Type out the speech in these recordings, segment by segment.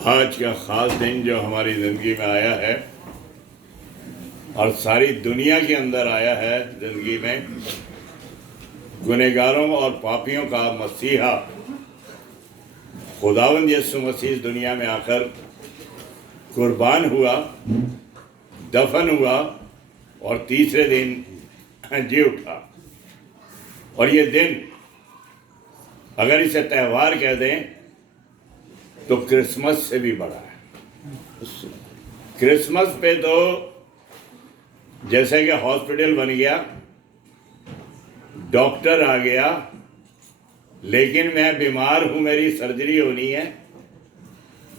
आज का ख़ास दिन जो हमारी ज़िंदगी में आया है और सारी दुनिया के अंदर आया है, ज़िंदगी में गुनहगारों और पापियों का मसीहा खुदावंद यीशु मसीह इस दुनिया में आकर कुर्बान हुआ, दफन हुआ और तीसरे दिन जी उठा। और ये दिन अगर इसे त्यौहार कह दें तो क्रिसमस से भी बड़ा है। क्रिसमस पे तो जैसे कि हॉस्पिटल बन गया, डॉक्टर आ गया, लेकिन मैं बीमार हूं, मेरी सर्जरी होनी है,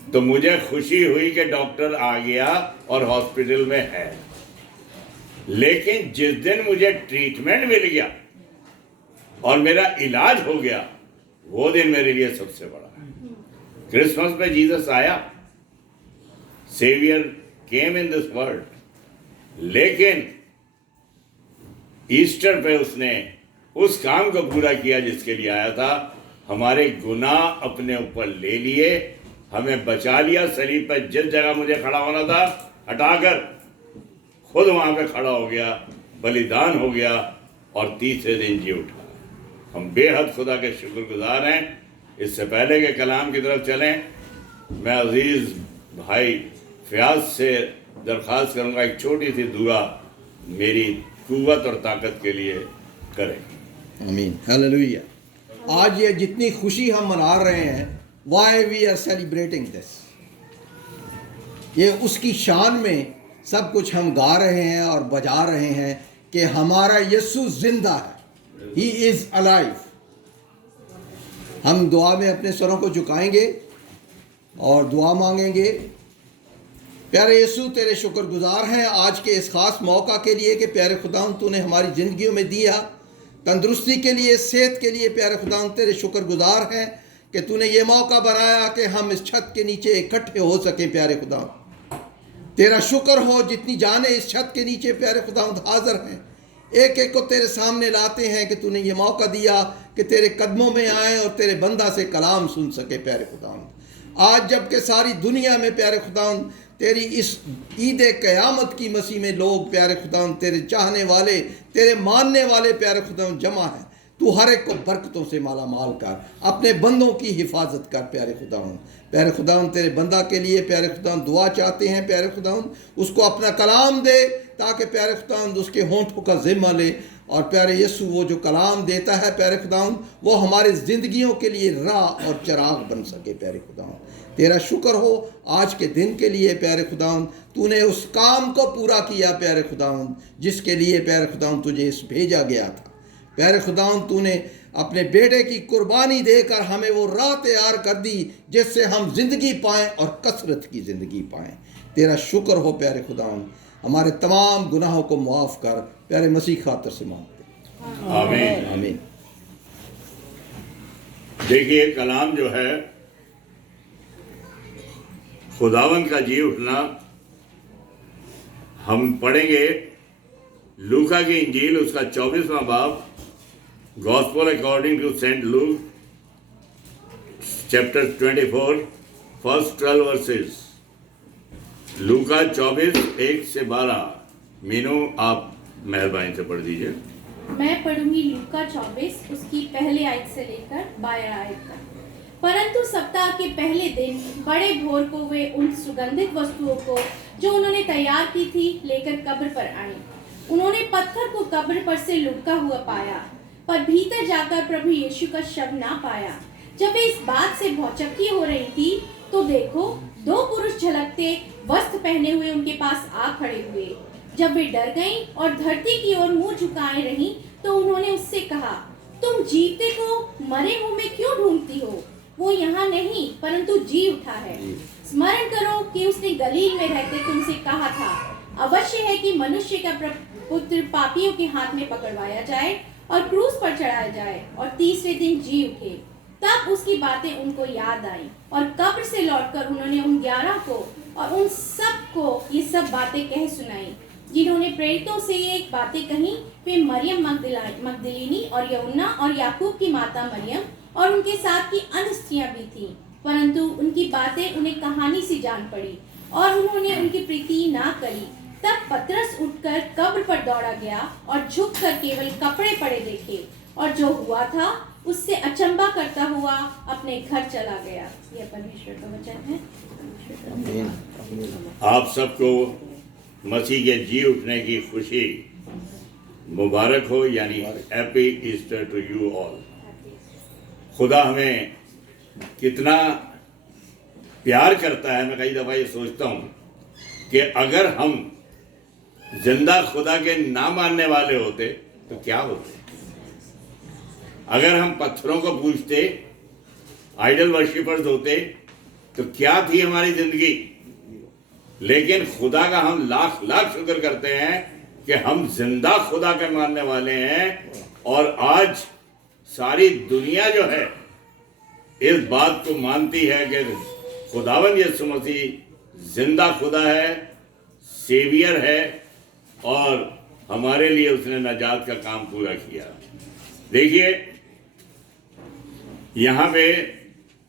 तो मुझे खुशी हुई कि डॉक्टर आ गया और हॉस्पिटल में है। लेकिन जिस दिन मुझे ट्रीटमेंट मिल गया और मेरा इलाज हो गया, वो दिन मेरे लिए सबसे बड़ा है। क्रिसमस में जीसस आया, saviour came in this world, लेकिन ईस्टर पे उसने उस काम को पूरा किया जिसके लिए आया था। हमारे गुनाह अपने ऊपर ले लिए, हमें बचा लिया। सलीब पर जिस जगह मुझे खड़ा होना था हटाकर खुद वहां पे खड़ा हो गया, बलिदान हो गया और तीसरे दिन जी उठा। हम बेहद खुदा के शुक्रगुजार हैं। इससे पहले के कलाम की तरफ चलें, मैं अजीज भाई फयाज से दरख्वास्त करूंगा एक छोटी सी दुआ मेरी कुव्वत और ताकत के लिए करें। आमीन, हालेलुया। आज ये जितनी खुशी हम मना रहे हैं, why we are celebrating this, ये उसकी शान में सब कुछ हम गा रहे हैं और बजा रहे हैं कि हमारा यीशु जिंदा है, ही इज अलाइव। हम दुआ में अपने सरों को झुकाएंगे और दुआ मांगेंगे। प्यारे यीशु, तेरे शुक्रगुजार हैं आज के इस खास मौका के लिए कि प्यारे खुदावंद तूने हमारी ज़िंदगियों में दिया, तंदुरुस्ती के लिए, सेहत के लिए। प्यारे खुदावंद तेरे शुक्रगुजार हैं कि तूने ये मौका बनाया कि हम इस छत के नीचे इकट्ठे हो सके। प्यारे खुदावंद तेरा शुक्र हो, जितनी जाने इस छत के नीचे प्यारे खुदावंद हाजिर हैं, एक एक को तेरे सामने लाते हैं कि तूने ये मौका दिया कि तेरे कदमों में आए और तेरे बंदा से कलाम सुन सके। प्यारे खुदावंद आज जबकि सारी दुनिया में प्यारे खुदावंद तेरी इस ईद क़यामत की मसीह में लोग प्यारे खुदावंद तेरे चाहने वाले, तेरे मानने वाले प्यारे खुदावंद जमा हैं, तू हर एक को बरकतों से माला माल कर, अपने बंदों की हिफाजत कर। प्यारे खुदावंद, प्यारे खुदावंद तेरे बंदा के लिए प्यारे खुदावंद दुआ चाहते हैं। प्यारे खुदावंद उसको अपना कलाम दे ताकि प्यारे खुदावंद उसके होंठों का जिम्मा ले। और प्यारे यीशु वो जो कलाम देता है प्यारे खुदावंद, वो हमारी ज़िंदगियों के लिए राह और चिराग बन सके। प्यारे खुदावंद तेरा शुक्र हो आज के दिन के लिए। प्यारे खुदावंद तूने उस काम को पूरा किया प्यारे खुदावंद जिसके लिए प्यारे खुदावंद तुझे इस भेजा गया था। प्यारे खुदावंद तूने अपने बेटे की कुर्बानी देकर हमें वो राह तैयार कर दी जिससे हम जिंदगी पाएँ और कसरत की ज़िंदगी पाएँ। तेरा शुक्र हो प्यारे खुदावंद, हमारे तमाम गुनाहों को माफ़ कर। प्यारे मसीह खातर से मांगते हैं, आमीन, आमीन। देखिए कलाम जो है खुदावंद का जी उठना, हम पढ़ेंगे लूका की इंजील उसका 24वां बाब, gospel according to saint Luke chapter 24 first 12 verses. लूका 24 1 से 12। मीनू आप मेहरबानी से पढ़ दीजिए। मैं पढ़ूंगी लूका 24 उसकी पहले आयत से लेकर 12 आयत तक। परंतु सप्ताह के पहले दिन बड़े भोर को वे उन सुगंधित वस्तुओं को जो उन्होंने तैयार की थी लेकर कब्र पर आए। उन्होंने पत्थर को कब्र पर से लुढ़का हुआ पाया, पर भीतर जाकर प्रभु यीशु का शव ना पाया। जब वे इस बात से भौचक्की हो रही थी तो देखो, दो पुरुष झलकते वस्त्र पहने हुए उनके पास आ खड़े हुए। जब वे डर गईं और धरती की ओर मुंह झुकाए रहीं, तो उन्होंने उससे कहा, तुम जीते को मरे हुए में क्यों ढूंढती हो? वो यहाँ नहीं परंतु जी उठा है। स्मरण करो कि उसने गलील में रहते तुमसे कहा था, अवश्य है कि मनुष्य का पुत्र पापियों के हाथ में पकड़वाया जाए और क्रूस पर चढ़ाया जाए और तीसरे दिन जी उठे। तब उसकी बातें उनको याद आई और कब्र से लौटकर उन्होंने उन 11 को और उन सब को ये सब बातें कह सुनाई जिन्होंने प्रेरितों से ये एक बातें कही। वे मरियम मगदलीनी और यूहन्ना और याकूब की माता मरियम और उनके साथ की अन्य स्त्रियां भी थीं परंतु उनकी बातें उन्हें कहानी सी जान पड़ी और उन्होंने उनकी प्रीति ना करी। तब पतरस उठकर कब्र पर दौड़ा गया और झुककर केवल कपड़े पड़े देखे, और जो हुआ था उससे अचंभा करता हुआ अपने घर चला गया। यह परमेश्वर का वचन है। आप सबको मसीह के जी उठने की खुशी मुबारक हो, यानी happy Easter to you all. खुदा हमें कितना प्यार करता है। मैं कई दफ़ा ये सोचता हूँ कि अगर हम जिंदा खुदा के ना मानने वाले होते तो क्या होते। अगर हम पत्थरों को पूजते, आइडल वर्शिपर्स होते, तो क्या थी हमारी जिंदगी। लेकिन खुदा का हम लाख लाख शुक्र करते हैं कि हम जिंदा खुदा के मानने वाले हैं। और आज सारी दुनिया जो है इस बात को मानती है कि खुदावंद यीशु मसीह जिंदा खुदा है, सेवियर है, और हमारे लिए उसने नजात का काम पूरा किया। देखिए यहां पे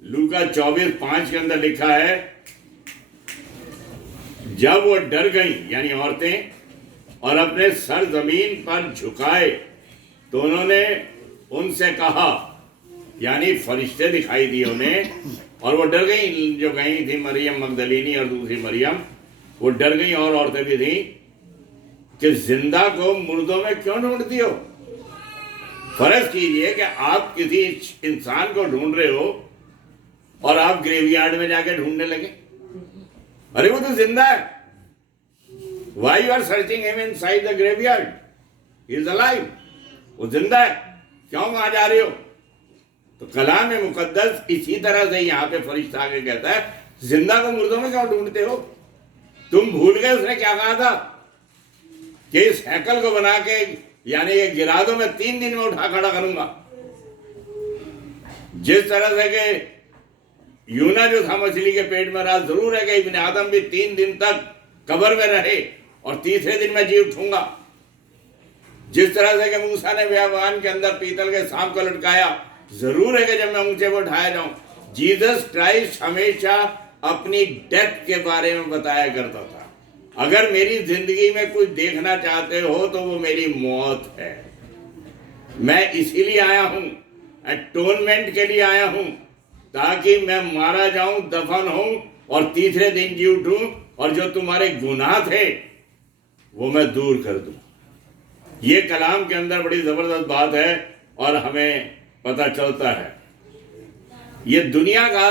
लूका 24:5 के अंदर लिखा है, जब वो डर गई यानी औरतें और अपने सर जमीन पर झुकाए तो उन्होंने उनसे कहा, यानी फरिश्ते दिखाई दिए उन्हें, और वो डर गई। जो गई थी मरियम मगदलीनी और दूसरी मरियम, वो डर गई, और औरतें भी थी, कि जिंदा को मुर्दों में क्यों ढूंढती हो। फर्ज कीजिए कि आप किसी इंसान को ढूंढ रहे हो और आप ग्रेवयार्ड में जाके ढूंढने लगे। अरे वो तो जिंदा है। Why you are searching him inside the graveyard, he is alive. वो जिंदा है, क्यों वहां जा रहे हो। तो कलाम में मुकद्दस इसी तरह से यहाँ पे फरिश्ता आगे कहता है, जिंदा को मुर्दों में क्यों ढूंढते हो। तुम भूल गए उसने क्या कहा था कि इस हैकल को बना के, यानी ये गिरा दो, मैं 3 दिन में उठा खड़ा करूंगा। जिस तरह से कि यूना जो था मछली के पेट में रहा, जरूर है कि इब्ने आदम भी 3 दिन तक कब्र में रहे और तीसरे दिन में जी उठूंगा। जिस तरह से कि मूसा ने बियाबान के अंदर पीतल के सांप को लटकाया, जरूर है कि जब मैं ऊंचे पर उठाया जाऊं। जीसस क्राइस्ट हमेशा अपनी डेथ के बारे में बताया करता था। अगर मेरी जिंदगी में कुछ देखना चाहते हो तो वो मेरी मौत है। मैं इसीलिए आया हूं, एटोनमेंट के लिए आया हूं, ताकि मैं मारा जाऊं, दफन हूं और तीसरे दिन जी उठूं, और जो तुम्हारे गुनाह थे वो मैं दूर कर दूं। ये कलाम के अंदर बड़ी जबरदस्त बात है और हमें पता चलता है ये दुनिया का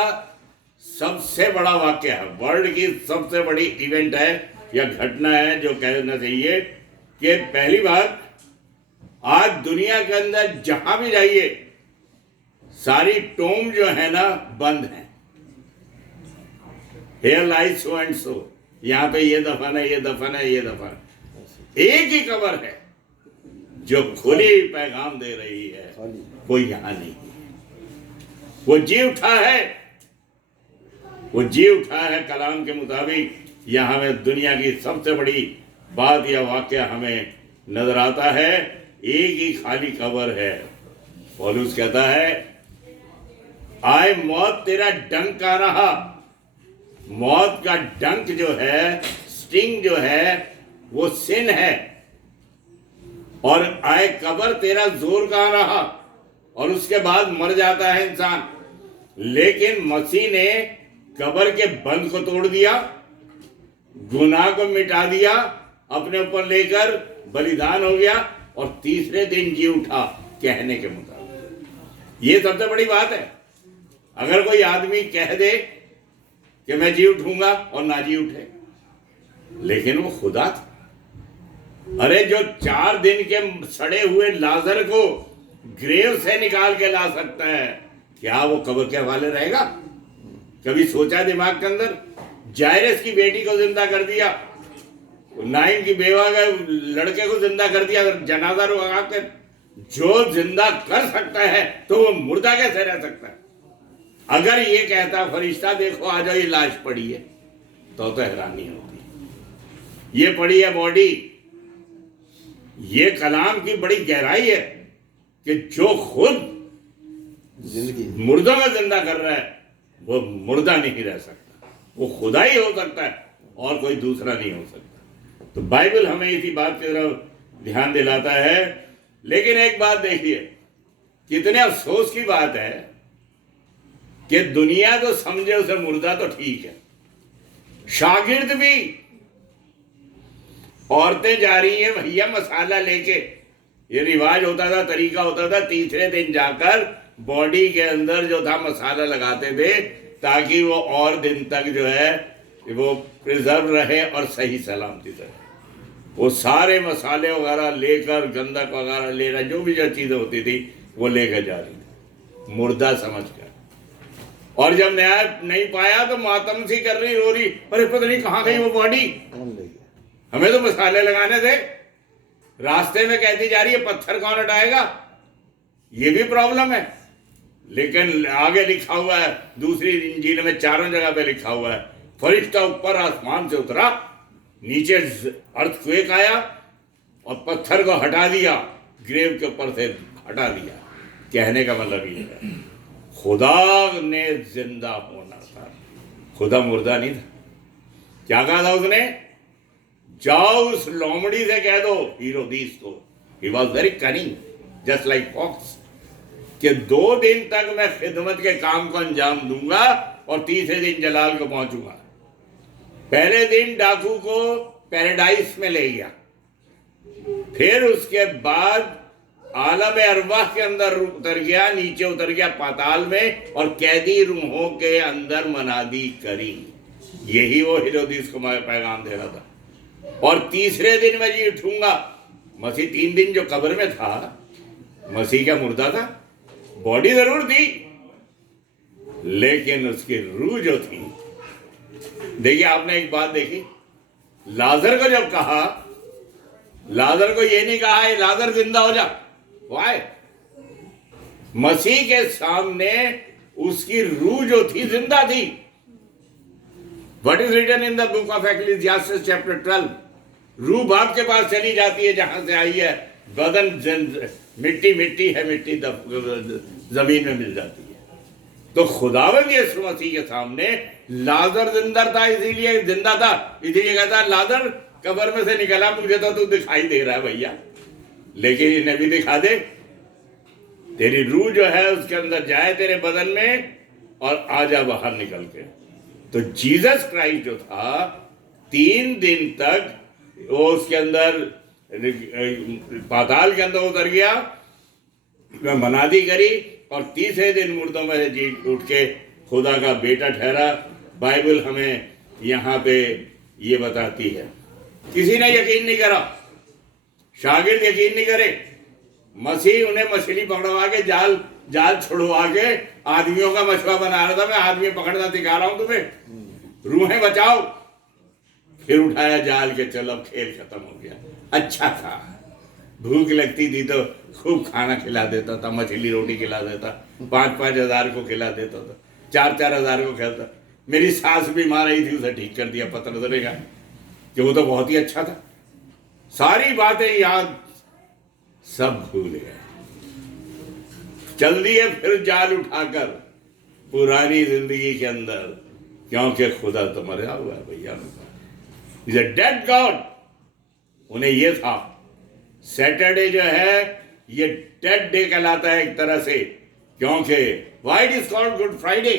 सबसे बड़ा वाक्य है, वर्ल्ड की सबसे बड़ी इवेंट है या घटना है, जो कहना चाहिए कि पहली बात, आज दुनिया के अंदर जहां भी जाइए सारी टोम जो है ना बंद है। Here lies so and so, यहां पे ये दफन है, ये दफन है, ये दफन है। एक ही कब्र है जो खुली पैगाम दे रही है, कोई यहां नहीं है। वो जी उठा है, वो जी उठा है। कलाम के मुताबिक यहां में दुनिया की सबसे बड़ी बात या वाक्य हमें नजर आता है। एक ही खाली कब्र है। पौलुस कहता है, आए मौत तेरा डंक आ रहा। मौत का डंक जो है, स्टिंग जो है, वो सिन है। और आए कब्र तेरा जोर का आ रहा, और उसके बाद मर जाता है इंसान। लेकिन मसीह ने कब्र के बंद को तोड़ दिया, गुनाह को मिटा दिया, अपने ऊपर लेकर बलिदान हो गया और तीसरे दिन जी उठा, कहने के मुताबिक। ये सबसे बड़ी बात है। अगर कोई आदमी कह दे कि मैं जी उठूंगा और ना जी उठे, लेकिन वो खुदा था। अरे जो 4 दिन के सड़े हुए लाजर को ग्रेव से निकाल के ला सकता है, क्या वो कब्र के हवाले रहेगा। कभी सोचा दिमाग के अंदर। जायरस की बेटी को जिंदा कर दिया, नाइन की बेवा का लड़के को जिंदा कर दिया, जनाजा रुका कर। जो जिंदा कर सकता है तो वो मुर्दा कैसे रह सकता है। अगर ये कहता फरिश्ता देखो आ जाओ ये लाश पड़ी है, तो हैरानी होती। ये पड़ी है बॉडी। ये कलाम की बड़ी गहराई है कि जो खुद जिंदगी मुर्दों में जिंदा कर रहा है, वो मुर्दा नहीं रह सकता, वो खुदा ही हो सकता है और कोई दूसरा नहीं हो सकता। तो बाइबल हमें इसी बात की तरफ ध्यान दिलाता है। लेकिन एक बात देखिए, कितने अफसोस की बात है कि दुनिया तो समझे उसे मुर्दा तो ठीक है, शागिर्द भी, औरतें जा रही हैं भैया मसाला लेके। ये रिवाज होता था, तरीका होता था, तीसरे दिन जाकर बॉडी के अंदर जो था मसाला लगाते थे ताकि वो और दिन तक जो है वो प्रिजर्व रहे और सही सलामती रहे। वो सारे मसाले वगैरह लेकर, गंधक वगैरह लेना, जो भी जो चीजें होती थी वो लेकर जा रही थी मुर्दा समझकर। और जब न्याय नहीं पाया तो मातम सी कर रही, रो रही, अरे पता नहीं कहाँ गई वो बॉडी, हमें तो मसाले लगाने थे। रास्ते में कहती जा रही है पत्थर कौन हटाएगा, ये भी प्रॉब्लम है। लेकिन आगे लिखा हुआ है, दूसरी इंजील में चारों जगह पे लिखा हुआ है, फरिश्ता ऊपर आसमान से उतरा, नीचे अर्थक्वेक आया और पत्थर को हटा दिया, ग्रेव के ऊपर से हटा दिया। कहने का मतलब ये है, खुदा ने जिंदा होना था, खुदा मुर्दा नहीं था। क्या कहा था उसने? जाओ उस लोमड़ी से कह दो, हीरोदीस को, he was very cunning just like fox, कि 2 दिन तक मैं खिदमत के काम को अंजाम दूंगा और तीसरे दिन जलाल को पहुंचूंगा। पहले दिन डाकू को पैराडाइस में ले गया, फिर उसके बाद आलम अरवाह के अंदर उतर गया, नीचे उतर गया पाताल में और कैदी रूहों के अंदर मनादी करी। यही वो हेरोदिस को मैं पैगाम दे रहा था। और तीसरे दिन मैं जी उठूंगा। मसीह 3 दिन जो कब्र में था, मसीह क्या मुर्दा था? बॉडी जरूर थी, लेकिन उसकी रूह जो थी। देखिए, आपने एक बात देखी, लाजर को जब कहा, लाजर को ये नहीं कहा लाजर जिंदा हो जा, वाई? मसीह के सामने उसकी रूह जो थी जिंदा थी। What is written in the book of Ecclesiastes chapter 12? रूह बाप के पास चली जाती है जहां से आई है, बदन मिट्टी मिट्टी है, मिट्टी जमीन में मिल जाती है। तो खुदावंद यीशु मसीह के सामने लाजर जिंदा था, इसीलिए जिंदा था, इसीलिए कहता लाजर कब्र में से निकला, मुझे तो तू दिखाई दे रहा है भैया, लेकिन इन्हें भी दिखा दे, तेरी रूह जो है उसके अंदर जाए तेरे बदन में और आ जा बाहर निकल के। तो जीसस क्राइस्ट जो था 3 दिन तक वो उसके अंदर पाताल के अंदर उतर गया, मनादी करी और तीसरे दिन मुर्दों में से जी उठ के खुदा का बेटा ठहरा। बाइबल हमें यहाँ पे ये बताती है। किसी ने यकीन नहीं करा, शागिर्द यकीन नहीं करे। मसीह उन्हें मछली पकड़वा के जाल छुड़वा के आदमियों का मछुआ बना रहा था। मैं आदमी पकड़ना सिखा रहा हूं तुम्हें, रूहें बचाओ। फिर उठाया जाल के, चलो अब खेल खत्म हो गया। अच्छा था, भूख लगती थी तो खूब खाना खिला देता था, मछली रोटी खिला देता, 5-5 हजार को खिला देता था, 4-4 हजार को खिलाता। मेरी सास बीमार रही थी, उसे ठीक कर दिया पत्र का, कि वो तो बहुत ही अच्छा था। सारी बातें याद, सब भूल गए। चल दिए फिर जाल उठाकर पुरानी जिंदगी के अंदर, क्योंकि खुदा तो मरा हुआ है भैया, इज अ डेड गॉड। उन्हें ये था सैटरडे जो है ये डेड डे कहलाता है एक तरह से, क्योंकि why it is called good Friday.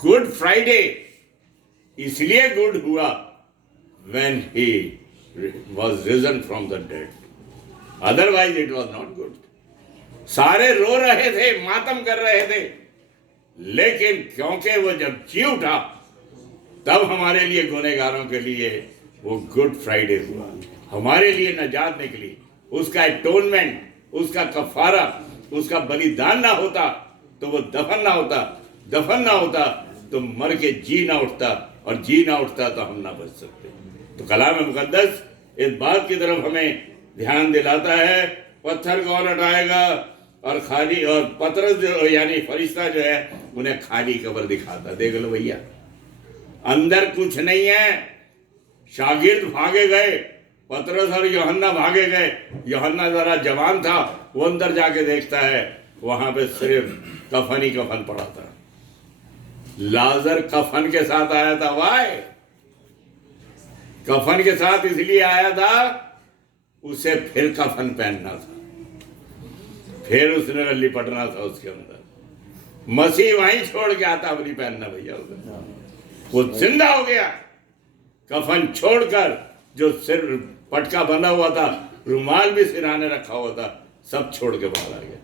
Good Friday इसलिए गुड हुआ when he was risen from the dead, otherwise it was not good। सारे रो रहे थे, मातम कर रहे थे, लेकिन क्योंकि वो जब जी उठा तब हमारे लिए गुनहगारों के लिए वो गुड फ्राइडे हुआ, हमारे लिए नजात निकली। उसका एटोनमेंट, उसका कफारा, उसका बलिदान ना होता तो वो दफन ना होता, दफन ना होता तो मर के जी ना उठता, और जी ना उठता तो हम ना बच सकते। तो कलाम मुकद्दस इस बात की तरफ हमें ध्यान दिलाता है, पत्थर कौन हटाएगा, और खाली, और पतरस जो यानी फरिश्ता जो है उन्हें खाली कब्र दिखाता। देख लो भैया, अंदर कुछ नहीं है। शागिर्द भागे गए, पतरस और यूहन्ना भागे गए। यूहन्ना जरा जवान था, वो अंदर जाके देखता है, वहां पे सिर्फ कफन ही कफन पड़ा था। लाजर कफन के साथ आया था। वाई? कफन के साथ इसलिए आया था, उसे फिर कफन पहनना था, फिर उसने लिपटना था उसके अंदर। मसीह वहीं छोड़ के आता अपनी पहनना भैया उधर। वो जिंदा हो गया, कफन छोड़कर, जो सिर पटका बंधा हुआ था, रुमाल भी सिराने रखा हुआ था, सब छोड़ के बाहर आ गया।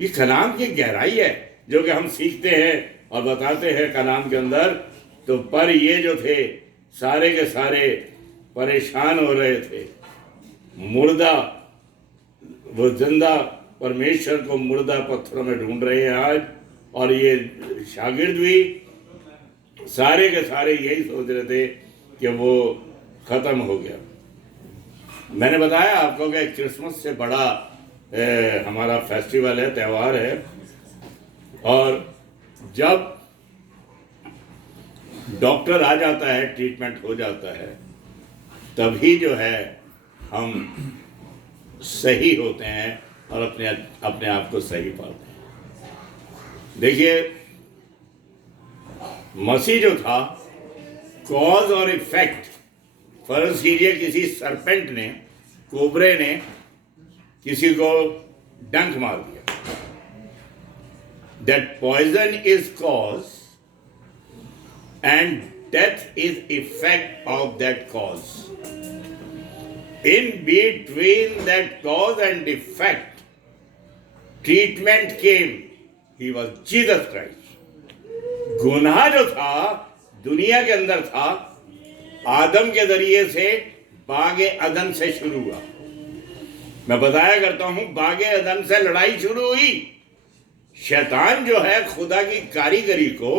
ये कलाम की गहराई है जो कि हम सीखते हैं और बताते हैं कलाम के अंदर। तो पर ये जो थे सारे के सारे परेशान हो रहे थे, मुर्दा, वो जिंदा परमेश्वर को मुर्दा पत्थरों में ढूंढ रहे हैं आज। और ये शागिर्द भी सारे के सारे यही सोच रहे थे कि वो खत्म हो गया। मैंने बताया आपको कि क्रिसमस से बड़ा हमारा फेस्टिवल है, त्यौहार है। और जब डॉक्टर आ जाता है, ट्रीटमेंट हो जाता है, तभी जो है हम सही होते हैं और अपने आप को सही पाते हैं। देखिए, मसीह जो था, कॉज और इफेक्ट, फर्ज कीजिए किसी सरपेंट ने, कोबरे ने किसी को डंक मार दिया। That poison is cause and death is effect of that cause. In between that cause and effect treatment came, he was Jesus Christ. गुनाह जो था दुनिया के अंदर था, आदम के जरिए से बागे अदन से शुरू हुआ। मैं बताया करता हूं, बागे अदन से लड़ाई शुरू हुई। शैतान जो है खुदा की कारीगरी को,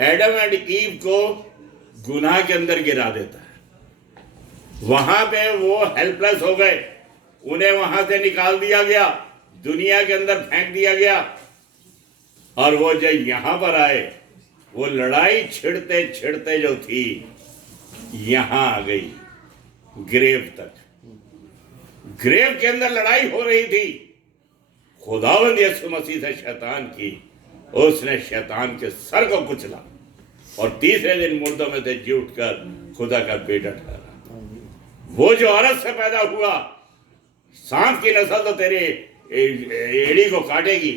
एडम एंड ईव को गुनाह के अंदर गिरा देता है। वहां पे वो हेल्पलेस हो गए, उन्हें वहां से निकाल दिया गया, दुनिया के अंदर फेंक दिया गया। और वो जब यहां पर आए, वो लड़ाई छिड़ते छिड़ते जो थी यहां आ गई, ग्रेव तक। ग्रेव के अंदर लड़ाई हो रही थी खुदावंद यीशु मसीह से शैतान की। उसने शैतान के सर को कुचला और तीसरे दिन मुर्दों में से जी उठकर खुदा का बेटा ठहरा। वो जो औरत से पैदा हुआ, सांप की नस्ल तो तेरे एड़ी को काटेगी,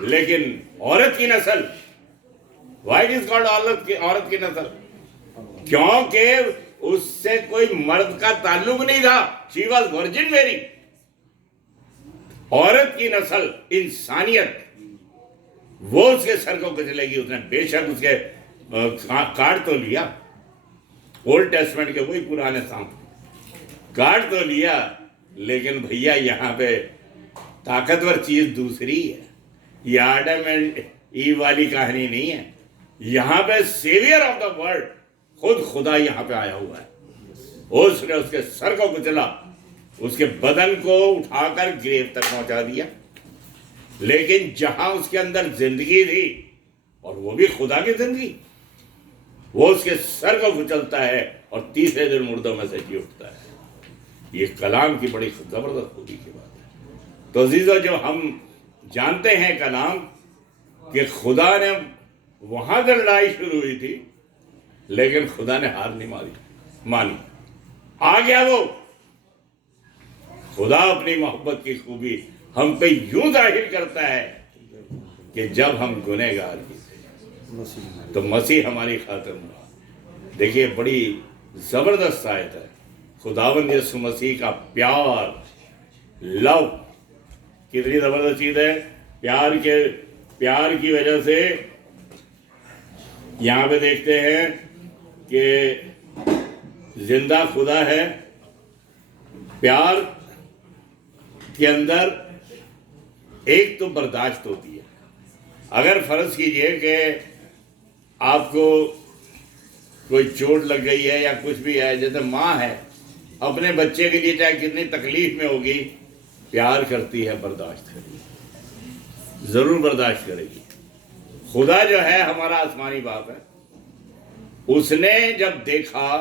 लेकिन औरत की नस्ल, व्हाई इज कॉल्ड औरत की नस्ल? क्योंकि उससे कोई मर्द का ताल्लुक नहीं था। शी वॉज वर्जिन मेरी। औरत की नस्ल, इंसानियत, वो उसके सर को कुचलेगी। उसने बेशक उसके काट तो लिया, ओल्ड टेस्टमेंट के वही पुराने सांप काट तो लिया, लेकिन भैया यहाँ पे ताकतवर चीज दूसरी है। ये आदम एंड ईव वाली कहानी नहीं है। यहाँ पे सेवियर ऑफ द वर्ल्ड खुद खुदा यहाँ पे आया हुआ है। उसने उसके सर को कुचला, उसके बदन को उठाकर ग्रेव तक पहुंचा दिया। लेकिन जहां उसके अंदर जिंदगी थी, और वो भी खुदा की जिंदगी, वो उसके सर को कुचलता है और तीसरे दिन मुर्दों में से जी उठता है। ये कलाम की बड़ी जबरदस्त खूबी की बात है। तो अजीजों, जो हम जानते हैं कलाम कि खुदा ने वहां से लड़ाई शुरू हुई थी, लेकिन खुदा ने हार नहीं मानी। आ गया वो। खुदा अपनी मोहब्बत की खूबी हम पे यूं जाहिर करता है कि जब हम गुनहगार थे तो मसीह हमारी खातिर हुआ। देखिए, बड़ी जबरदस्त आयत है। खुदावंद यीशु मसीह का प्यार, लव, कितनी जबरदस्त चीज है। प्यार की वजह से यहां पे देखते हैं कि जिंदा खुदा है। प्यार के अंदर एक तो बर्दाश्त होती है। अगर फर्ज कीजिए कि आपको कोई चोट लग गई है या कुछ भी है, जैसे माँ है, अपने बच्चे के लिए चाहे कितनी तकलीफ में होगी, प्यार करती है, बर्दाश्त करेगी, जरूर बर्दाश्त करेगी। खुदा जो है हमारा आसमानी बाप है, उसने जब देखा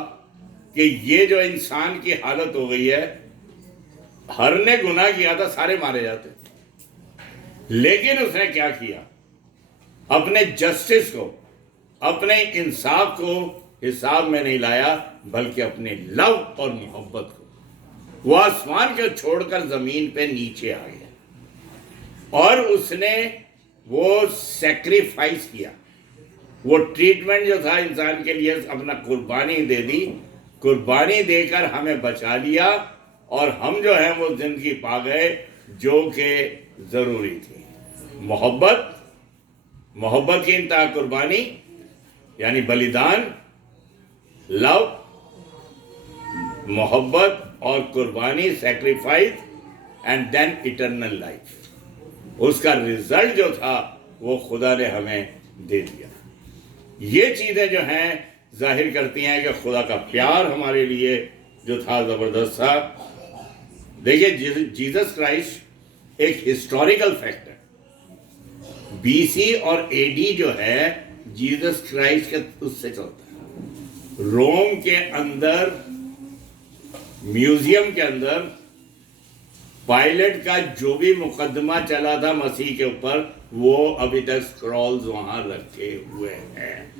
कि ये जो इंसान की हालत हो गई है, हर ने गुनाह किया था, सारे मारे जाते, लेकिन उसने क्या किया? अपने जस्टिस को, अपने इंसाफ को हिसाब में नहीं लाया, बल्कि अपने लव और मोहब्बत को। वो आसमान को छोड़कर जमीन पे नीचे आ गया और उसने वो सेक्रीफाइस किया, वो ट्रीटमेंट जो था इंसान के लिए, अपना कुर्बानी दे दी। कुर्बानी देकर हमें बचा लिया और हम जो है वो जिंदगी पा गए जो कि जरूरी थी। मोहब्बत की इंतहा कुर्बानी यानी बलिदान, लव, मोहब्बत और कुर्बानी, sacrifice and then eternal life. उसका रिजल्ट जो था वो खुदा ने हमें दे दिया। ये चीजें जो हैं जाहिर करती हैं कि खुदा का प्यार हमारे लिए जो था जबरदस्त था। देखिए, जीसस क्राइस्ट एक हिस्टोरिकल फैक्ट है। बीसी और एडी जो है जीसस क्राइस्ट के उससे चलता है। रोम के अंदर, म्यूजियम के अंदर पायलट का जो भी मुकदमा चला था मसीह के ऊपर, वो अभी तक स्क्रॉल्स वहां रखे हुए हैं।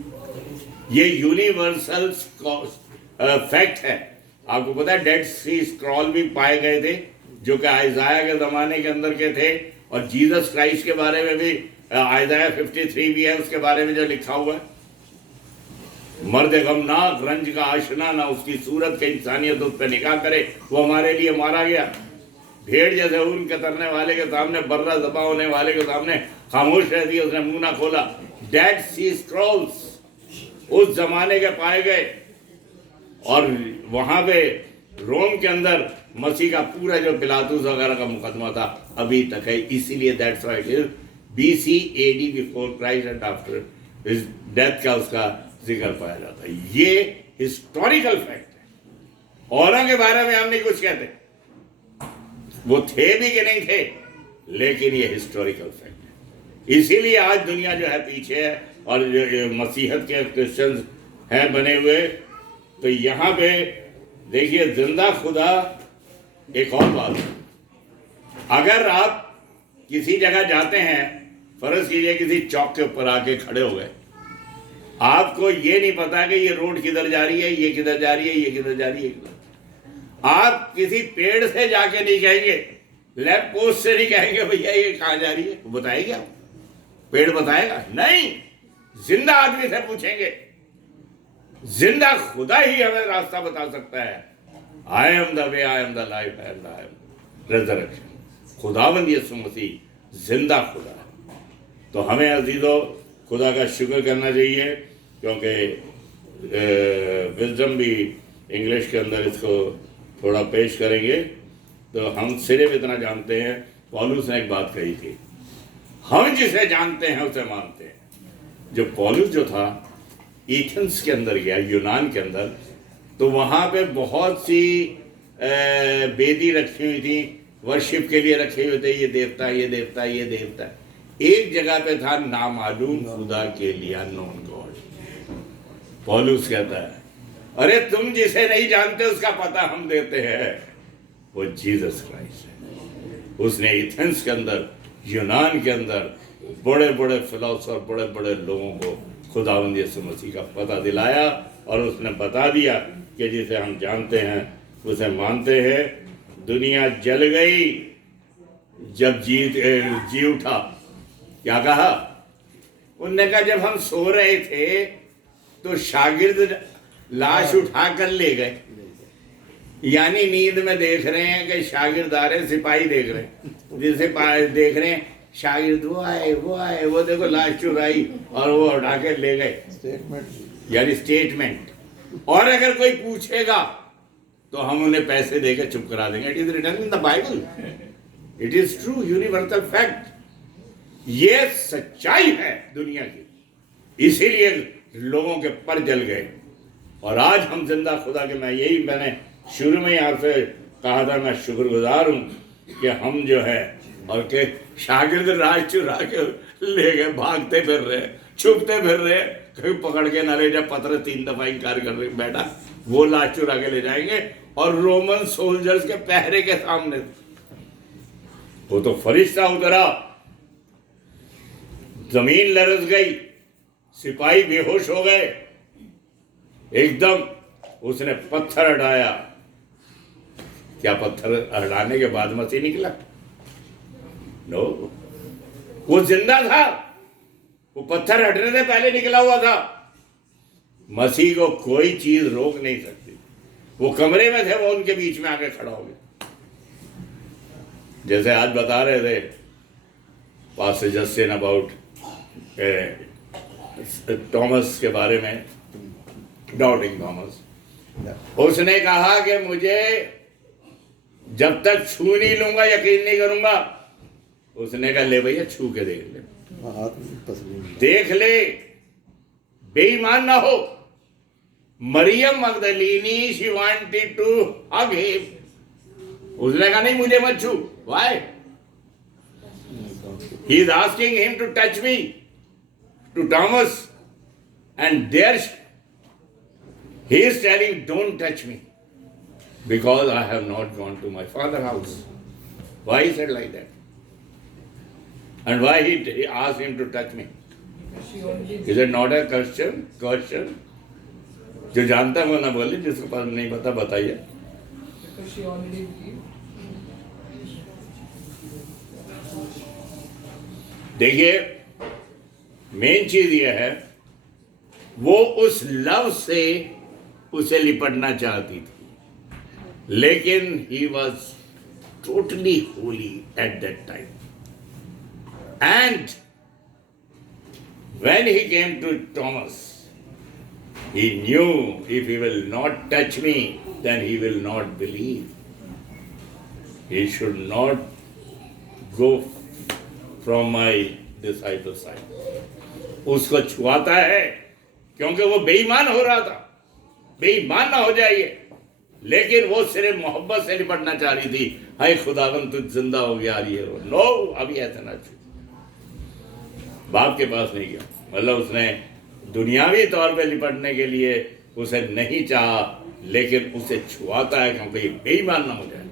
ये यूनिवर्सल फैक्ट है। आपको पता है डेड सी स्क्रॉल भी पाए गए थे जो कि आइजाया के ज़माने के अंदर के थे, और जीसस क्राइस्ट के बारे में भी आइजाया 53 भी है, उसके बारे में जो लिखा हुआ है, मर्द गमनाक, रंज का आशना, ना उसकी सूरत के इंसानियत उस पर निगाह करे, वो हमारे लिए मारा गया। भेड़ जैसे ऊन कतरने वाले के सामने, बर्रा दबा होने वाले के सामने खामोश रहती है, उसने मुंह ना खोला। डेड सी स्क्रॉल्स उस जमाने के पाए गए, और वहां पे रोम के अंदर मसीह का पूरा जो पिलातुस वगैरह का मुकदमा था अभी तक है। इसीलिए that's why it is BC AD, before Christ and after his death का उसका जिक्र पाया जाता है। ये हिस्टोरिकल फैक्ट है। औरों के बारे में हम नहीं कुछ कहते, वो थे भी कि नहीं थे, लेकिन ये हिस्टोरिकल फैक्ट है। इसीलिए आज दुनिया जो है पीछे है और मसीहत के क्रिश्चियंस हैं बने हुए। तो यहाँ पे देखिए, जिंदा खुदा एक और बात है। अगर आप किसी जगह जाते हैं, फर्ज कीजिए किसी चौक के ऊपर आके खड़े हो गए, आपको ये नहीं पता कि ये रोड किधर जा रही है, ये किधर जा रही है, ये किधर जा रही है। आप किसी पेड़ से जाके नहीं कहेंगे, लैंप पोस्ट से नहीं कहेंगे भैया ये कहाँ जा रही है, वो बताएगा? पेड़ बताएगा? नहीं, जिंदा आदमी से पूछेंगे। जिंदा खुदा ही हमें रास्ता बता सकता है। I am the way, I am the life, I am resurrection. खुदावंद यीशु मसीह जिंदा खुदा है। तो हमें अजीजों खुदा का शुक्र करना चाहिए, क्योंकि विजडम भी इंग्लिश के अंदर इसको थोड़ा पेश करेंगे। तो हम सिर्फ इतना जानते हैं, पौलुस ने एक बात कही थी, हम जिसे जानते हैं उसे मानते हैं। जो पौलुस जो था एथेंस के अंदर गया, यूनान के अंदर, तो वहाँ पे बहुत सी बेदी रखी हुई थी, वर्शिप के लिए रखे हुए थे, ये देवता, ये देवता, ये देवता। एक जगह पे था नामालूम खुदा के लिए, अननोन गॉड। पौलुस कहता है, अरे तुम जिसे नहीं जानते उसका पता हम देते हैं, वो जीसस क्राइस्ट है। उसने एथेंस के अंदर, यूनान के अंदर बड़े बड़े फिलोसोफर, बड़े बड़े लोगों को खुदावंद यीशु मसीह का पता दिलाया, और उसने बता दिया कि जिसे हम जानते हैं उसे मानते हैं। दुनिया जल गई जब जी उठा। क्या कहा? उनने कहा जब हम सो रहे थे तो शागिर्द लाश उठा कर ले गए। यानी नींद में देख रहे हैं कि शागिर्द आ रहे, सिपाही देख रहे हैं, जिसे देख रहे हैं शागिर्द, वो आए, वो देखो लाश चुराई और वो उठा के ले गए। स्टेटमेंट, यानी स्टेटमेंट। और अगर कोई पूछेगा तो हम उन्हें पैसे देकर चुप करा देंगे। It is written in the Bible, it is true, universal fact. ये सच्चाई है दुनिया की, इसीलिए लोगों के पर जल गए। और आज हम जिंदा खुदा के, मैंने शुरू में ही आपसे कहा था, मैं शुक्रगुजार हूं कि हम जो है, और के शागिर्द राज चुरा के ले गए, भागते फिर रहे, छुपते फिर रहे, कहीं पकड़ के न ले जा, पत्र 3 दफा इनकार कर रहे बैठा, वो लाश चुरा के ले जाएंगे। और रोमन सोल्जर्स के पहरे के सामने वो तो फरिश्ता उतरा, जमीन लरस गई, सिपाही बेहोश हो गए, एकदम उसने पत्थर हटाया। क्या पत्थर हटाने के बाद मसीह निकला? नो, वो जिंदा था, वो पत्थर हटने से पहले निकला हुआ था। मसीह को कोई चीज रोक नहीं सकती। वो कमरे में थे, वो उनके बीच में आके खड़ा हो गया। जैसे आज बता रहे थे पास्टर जस्टिन अबाउट थॉमस के बारे में, डाउटिंग थॉमस। उसने कहा कि मुझे जब तक छू नहीं लूंगा यकीन नहीं करूंगा। उसने कहा ले भैया छू के देख ले, देख ले, बेईमान ना हो। मरियम मगदलीनी she wanted to hug him, उसने कहा नहीं मुझे मत छू। Why? He is asking him to touch me, to Thomas, and there he is telling don't touch me because I have not gone to my father's house. Why he said like that? And why he asked him to touch me? Is it not a question? जो जानता है वो ना बोले, जिसको पास नहीं पता बताइए। देखिए मेन चीज ये है, वो उस लव से उसे लिपटना चाहती थी, लेकिन he was totally Holi at that time. And when he came to Thomas, he knew if he will not touch me, then he will not believe. He should not go from my disciples' side. उसको छुआता है क्योंकि वो बेईमान हो रहा था, बेईमान ना हो जाइए, लेकिन वो सिर्फ मोहब्बत से निपटना चाह रही थी। हाय खुदावन तू जिंदा हो गया, ये नो, अभी ऐसा ना छू। बाप के पास नहीं गया, मतलब उसने दुनियावी तौर पे निपटने के लिए उसे नहीं चाहा, लेकिन उसे छुआता है क्योंकि बेईमान ना हो जाए।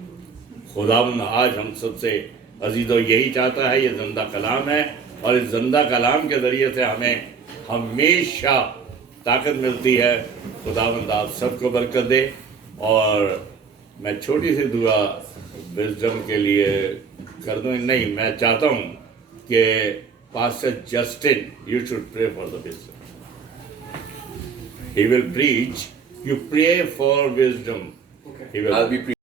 खुदावन आज हम सबसे अजीजों यही चाहता है, ये जिंदा कलाम है, और इस जिंदा कलाम के ज़रिए से हमें हमेशा ताकत मिलती है। खुदावंद आप सबको बरकत दे। और मैं छोटी सी दुआ विजडम के लिए कर दूँ, नहीं मैं चाहता हूँ कि pastor Justin you should pray for the wisdom. He will preach, you pray for wisdom. He will